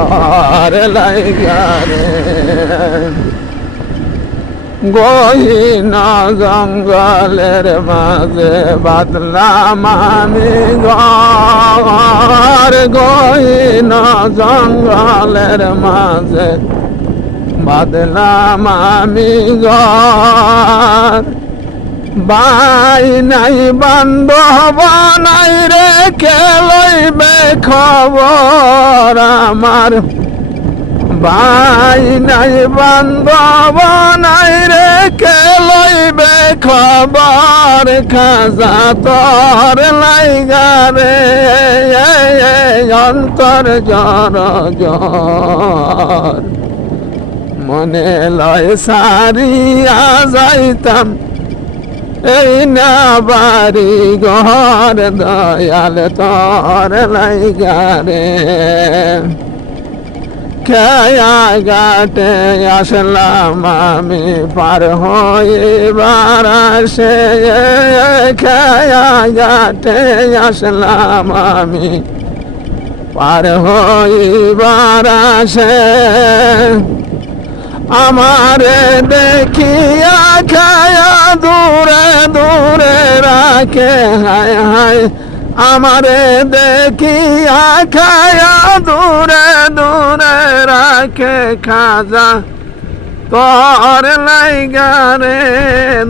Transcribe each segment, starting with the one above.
ঘর লাইগা রে গহীনা জঙ্গলের মাঝে বাঁধলাম আমি ঘর গহীনা জঙ্গলের মাঝে বাঁধলাম আমি ঘর ভাই নাই বান্ধব নাই রে কে লইবে খবর আমার ভাই নাই বান্ধব নাই রে কে লইবে খবর খাজা তোর লাইগা রে অন্তর জ্বর জ্বর মনে লয় সারিয়া যাইতাম এই না বাড়ি ঘর দয়াল তোর লাইগা রে খেয়া ঘাটে আসলাম আমি পার হইবার আসে খেয়া ঘাটে আসলাম আমি পার হইবার আসে আমারে দেখিয়া খায়া দূরে দূরে রাখে হায় হায় আমারে দেখিয়া খায়া দূরে দূরে রাখে খাজা তোর লাইগা রে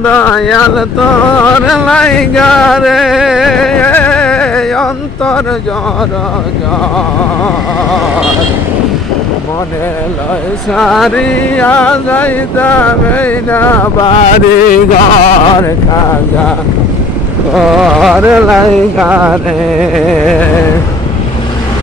দয়াল তোর লাইগা রে অন্তর জ্বর জ্বর মনে লয় সারিয়া যাইতাম এই না বাড়ি ঘর খাজা তোর লাইগা রে